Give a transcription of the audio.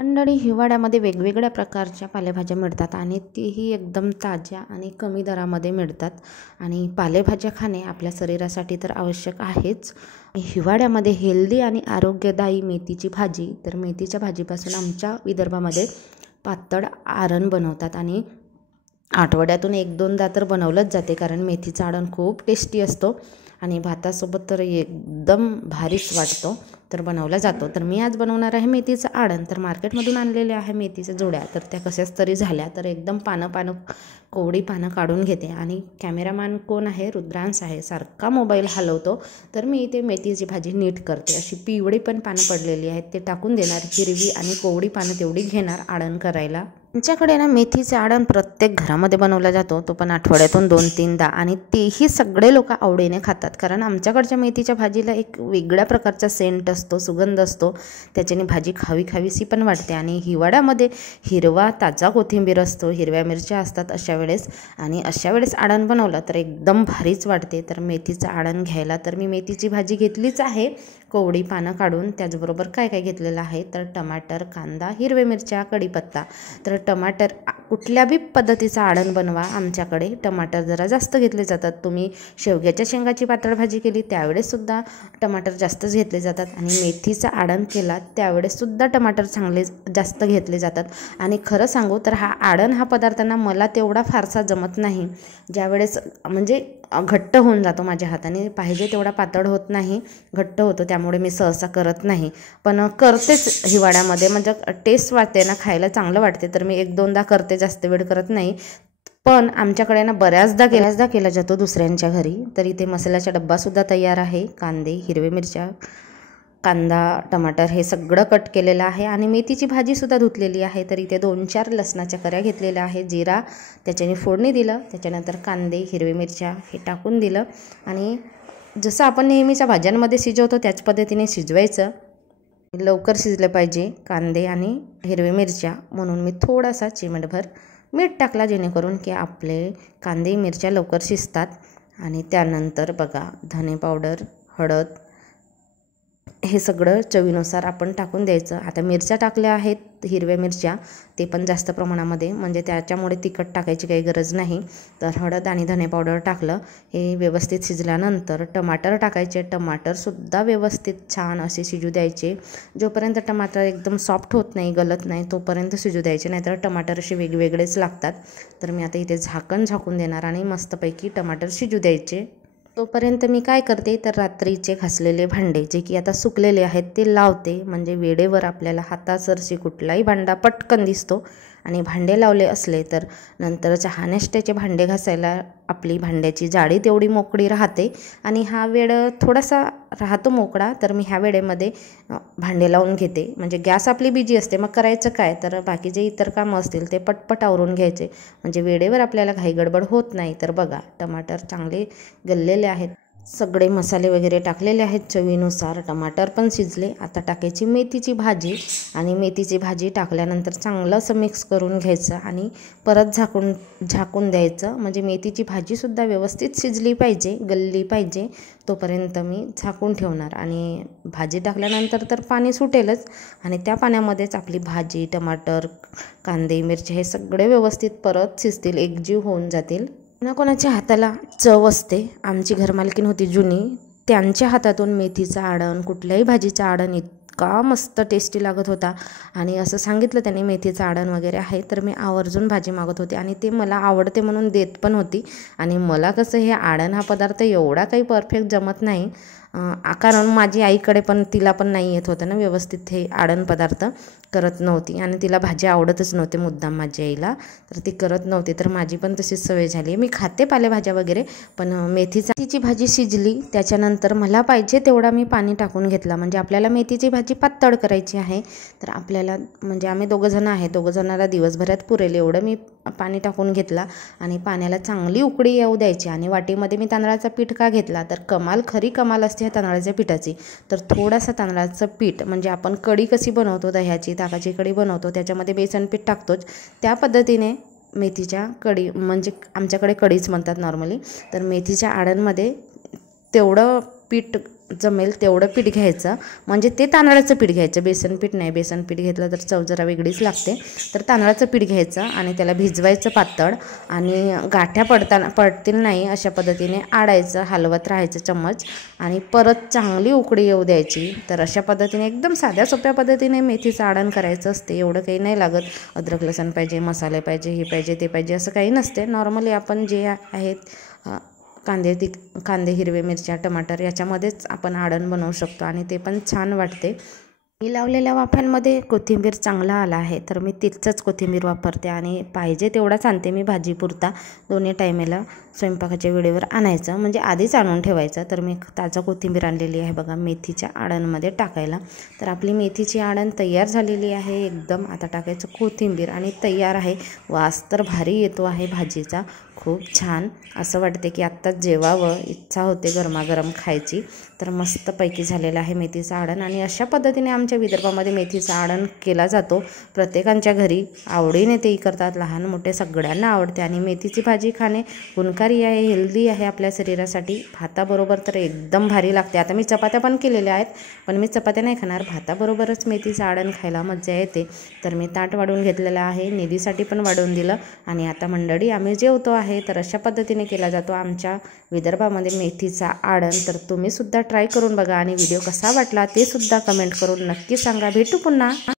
मंडळी, हिवाळ्यामध्ये वेगवेगळ्या प्रकारच्या पालेभाज्या मिळतात आणि तीही एकदम ताज्या आणि कमी दरामध्ये मिळतात. आणि पालेभाज्या खाणे आपल्या शरीरासाठी तर आवश्यक आहेच. हिवाळ्यामध्ये हेल्दी आणि आरोग्यदायी मेथीची भाजी, तर मेथीच्या भाजीपासून आमच्या विदर्भामध्ये पातळ आरण बनवतात आणि आठवड्यातून 1-2दा तर बनवलंच जाते, कारण मेथीचा आडण खूप टेस्टी असतो आणि भातासोबत तर एकदम भारीच वाटतो, तर बनवला जातो. तर मी आज बनवणार आहे मेथीचं आडण. तर मार्केटमधून आणलेले आहे मेथीच्या जोड्या, तर त्या कशाच तरी झाल्या, तर एकदम पानं कोवडी पानं काढून घेते. आणि कॅमेरामॅन कोण आहे? रुद्रांश आहे, सारखा मोबाईल हलवतो. तर मी इथे मेथीची भाजी नीट करते. अशी पिवळी पण पानं पडलेली आहेत ते टाकून देणार, हिरवी आणि कोवडी पानं तेवढी घेणार आडण करायला. आमच्याकडे ना मेथीचे आडण प्रत्येक घरामध्ये बनवला जातो, तो पण आठवड्यातून 2-3दा, आणि तेही सगळे लोक आवडीने खातात. कारण आमच्याकडच्या मेथीच्या भाजीला एक वेगळ्या प्रकारचा सेंट असतो, सुगंध असतो, त्याच्याने भाजी खावीशी पण वाटते. आणि हिवाळ्यामध्ये हिरवा ताजा कोथिंबीर असतो, हिरव्या मिरच्या असतात अशा वेळेस आडण बनवलं तर एकदम भारीच वाटते. तर मेथीचं आडण घ्यायला तर मी मेथीची भाजी घेतलीच आहे, कोवडी पानं काढून. त्याचबरोबर काय काय घेतलेलं आहे तर टमाटर, कांदा, हिरव्या मिरच्या, कढीपत्ता. तर टमाटर कुठल्या बी पद्धतीचं आडण बनवा, आमच्याकडे टमाटर जरा जास्त घेतले जातात. तुम्ही शेवग्याच्या शेंगाची पातळ भाजी केली त्यावेळेससुद्धा टमाटर जास्तच घेतले जातात, आणि मेथीचं आडण केला त्यावेळेससुद्धा टमाटर चांगले जास्त घेतले जातात. आणि खरं सांगू तर हा आडण हा पदार्थांना मला तेवढा फारसा जमत नाही. ज्यावेळेस म्हणजे घट्ट होऊन जातो माझ्या हाताने, पाहिजे तेवढा पातळ होत नाही, घट्ट होतो, त्यामुळे मी सहसा करत नाही. पण करतेच हिवाळ्यामध्ये, म्हणजे टेस्ट वाटते ना, खायला चांगलं वाटते, तर मी 1-2दा करते, जास्त वेळ करत नाही. पण आमच्याकडे ना बऱ्याचदा केला जातो दुसऱ्यांच्या घरी. तर इथे मसाल्याचा डब्बासुद्धा तयार आहे. कांदे, हिरवे मिरच्या, कांदा, टमाटर हे सगळं कट केलेलं आहे, आणि मेथीची भाजीसुद्धा धुतलेली आहे. तर इथे 2-4 लसणाच्या कऱ्या घेतलेल्या आहे, जिरा त्याच्याने फोडणी दिलं, त्याच्यानंतर कांदे, हिरवी मिरच्या हे टाकून दिलं, आणि जसं आपण नेहमीच्या भाज्यांमध्ये शिजवतो त्याच पद्धतीने शिजवायचं. लवकर शिजले पाहिजे कांदे आणि हिरवी मिरच्या, म्हणून मी थोडासा चिमटभर मीठ टाकला, जेणेकरून की आपले कांदे मिरच्या लवकर शिजतात. आणि त्यानंतर बघा, धने पावडर, हळद हे सगळं चवीनुसार आपण टाकून द्यायचं. आता मिरच्या टाकल्या आहेत, हिरव्या मिरच्या, ते पण जास्त प्रमाणामध्ये, म्हणजे त्याच्यामुळे तिखट टाकायची काही गरज नाही. तर हळद आणि धने पावडर टाकलं, हे व्यवस्थित शिजल्यानंतर टमाटर टाकायचे. टमाटरसुद्धा व्यवस्थित छान असे शिजू द्यायचे. जोपर्यंत टमाटर एकदम सॉफ्ट होत नाही, गलत नाही, तोपर्यंत शिजू द्यायचे, नाहीतर टमाटर असे वेगवेगळेच लागतात. तर मी आता इथे झाकून देणार आणि मस्तपैकी टमाटर शिजू द्यायचे. तोपर्यंत मी काय करते तर रात्रीचे घासलेले भांडे, जे की आता सुकलेले आहेत, ते लावते. म्हणजे वेळेवर आपल्याला हातासरशी कुठलाही भांडा पटकन दिसतो, आणि भांडे लावले असले तर नंतर चहा नाश्त्याचे भांडे घासायला आपली भांड्याची जाडी तेवढी मोकळी राहते, आणि हा वेळ थोडासा राहतो मोकळा. तर मी ह्या वेळेमध्ये भांडे लावून घेते. म्हणजे गॅस आपली बिजी असते, मग करायचं काय, तर बाकी जे इतर कामं असतील ते पटपट आवरून घ्यायचे, म्हणजे वेळेवर आपल्याला घाई गडबड होत नाही. तर बघा, टमाटर चांगले गललेले आहेत, सगळे मसाले वगैरे टाकलेले आहेत चवीनुसार, टमाटर पण शिजले. आता टाकायची मेथीची भाजी, आणि मेथीची भाजी टाकल्यानंतर चांगलं असं मिक्स करून घ्यायचं, आणि परत झाकून द्यायचं. म्हणजे मेथीची भाजीसुद्धा व्यवस्थित शिजली पाहिजे, गलली पाहिजे, तोपर्यंत मी झाकून ठेवणार. आणि भाजी टाकल्यानंतर तर पाणी सुटेलच, आणि त्या पाण्यामध्येच आपली भाजी, टमाटर, कांदे, मिरची हे सगळे व्यवस्थित परत शिजतील, एकजीव होऊन जातील. कोणाच्या हाताला चव असते. आमची घरमालकीन होती जुनी, त्यांच्या हातातून मेथीचं आडण, कुठल्याही भाजीचं आडण इतका मस्त टेस्टी लागत होता. आणि असं सांगितलं त्यांनी मेथीचं आडण वगैरे आहे, तर मी आवर्जून भाजी मागत होते, आणि ते मला आवडते म्हणून देत पण होती. आणि मला कसं हे आडण हा पदार्थ एवढा काही परफेक्ट जमत नाही, कारण माझी आईकडे पण तिला पण नाही येत होतं ना व्यवस्थित, हे आडण पदार्थ करत नव्हती, आणि तिला भाजी आवडतच नव्हते मुद्दाम माझ्या आईला, तर ती करत नव्हती. तर माझी पण तशीच सवय झाली. मी खाते पालेभाज्या वगैरे, पण मेथीची भाजी शिजली त्याच्यानंतर मला पाहिजे तेवढा मी पाणी टाकून घेतला. म्हणजे आपल्याला मेथीची भाजी पातळ करायची आहे, तर आपल्याला, म्हणजे आम्ही दोघंजणं आहे, दोघंजणाला दिवसभरात पुरेल एवढं मी पाणी टाकून घेतला, आणि पाण्याला चांगली उकळी येऊ द्यायची. आणि वाटीमध्ये मी तांदळाचा पीठ का घेतला तर खरी कमाल असते ह्या तांदळाच्या पिठाची. तर थोडासा तांदळाचं पीठ, म्हणजे आपण कढी कशी बनवतो, दह्याची ताकाची कढी बनवतो, त्याच्यामध्ये बेसन पीठ टाकतोच, त्या पद्धतीने मेथीच्या कढी, म्हणजे आमच्याकडे कढीच म्हणतात नॉर्मली, तर मेथीच्या आडणमध्ये तेवढं पीठ जमेल तेवढं पीठ घ्यायचं, म्हणजे ते तांदळाचं पीठ घ्यायचं, बेसन पीठ नाही. बेसन पीठ घेतलं तर चव जरा वेगळीच लागते. तर तांदळाचं पीठ घ्यायचं आणि त्याला भिजवायचं पातळ, आणि गाठ्या पडतील नाही अशा पद्धतीने आडायचं, हलवत राहायचं चम्मच, आणि परत चांगली उकळी येऊ द्यायची. तर अशा पद्धतीने एकदम साध्या सोप्या पद्धतीने मेथीचं आडण करायचं असते. एवढं काही नाही लागत. अद्रक लसूण पाहिजे, मसाले पाहिजे, हे पाहिजे ते पाहिजे असं काही नसते. नॉर्मली आपण जे आहेत कांदे, हिरवे मिरच्या, टमाटर याच्यामध्येच आपण आडण बनवू शकतो आणि ते पण छान वाटते. मी लावलेल्या वाफ्यांमध्ये कोथिंबीर चांगला आला आहे, तर मी तिथचंच कोथिंबीर वापरते आणि पाहिजे तेवढाच आणते मी भाजीपुरता. दोन्ही टायमेला स्वयंपाकाच्या वेळेवर आणायचं, म्हणजे आधीच आणून ठेवायचं. तर मी ताजा कोथिंबीर आणलेली आहे बघा मेथीच्या आडणमध्ये टाकायला. तर आपली मेथीची आडण तयार झालेली आहे एकदम. आता टाकायचं कोथिंबीर आणि तयार आहे. वास तर भारी येतो आहे भाजीचा, खूप छान. असं वाटते की आत्ताच जेवावं, इच्छा होते गरमागरम खायची. तर मस्तपैकी झालेलं आहे मेथीचं आडण. आणि अशा पद्धतीने आमच्या विदर्भामध्ये मेथीचं आडण केला जातो. प्रत्येकांच्या घरी आवडीने तेही करतात, लहान मोठे सगळ्यांना आवडते. आणि मेथीची भाजी खाणे गुणकारी आहे, हेल्दी आहे आपल्या शरीरासाठी. भाताबरोबर तर एकदम भारी लागते. आता मी चपात्या पण केलेल्या आहेत, पण मी चपात्या नाही खाणार, भाताबरोबरच मेथीचं आडण खायला मजा येते. तर मी ताट वाढून घेतलेलं आहे, निधीसाठी पण वाढवून दिलं. आणि आता मंडळी आम्ही जेवतो आहे. तर अशा पद्धतीने केला जातो आमच्या विदर्भामध्ये मेथीचा आडण. तर तुम्ही सुद्धा ट्राय करून बघा आणि व्हिडिओ कसा वाटला ते सुद्धा कमेंट करून नक्की सांगा. भेटू पुन्हा.